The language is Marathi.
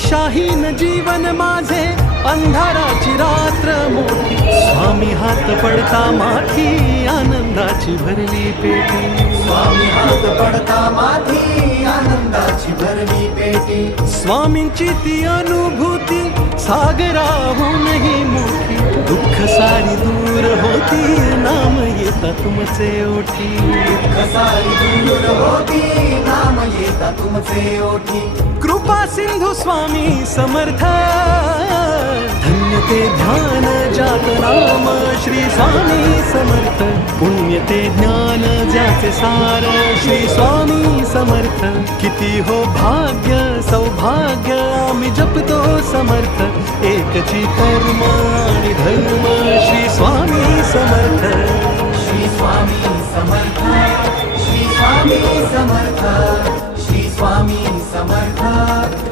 दिशाहीन जीवन माझे अंधाराची रात्र मोठी स्वामी हात पडता माथी आनंदाची भरली पेटी स्वामी हात पडता माथी आनंदाची भरली पेटी स्वामींची ती अनुभूती सागराहूनही मोठी दुःख सारी दूर होती नाम येता तुमचे ओठी दुःख सारी दूर होती नाम येता तुमचे ओठी कृपा सिंधू स्वामी समर्थ धन्य ते ध्यान जात नाम श्री स्वामी समर्थ पुण्य ते ज्ञान ज्याचे सार श्री स्वामी समर्थ किती हो भाग्य सौभाग्य आम्ही जपतो समर्थ एकची कर्म आणि धर्म श्री स्वामी समर्थ श्री स्वामी समर्थ श्री स्वामी समर्थ श्री स्वामी समर्थ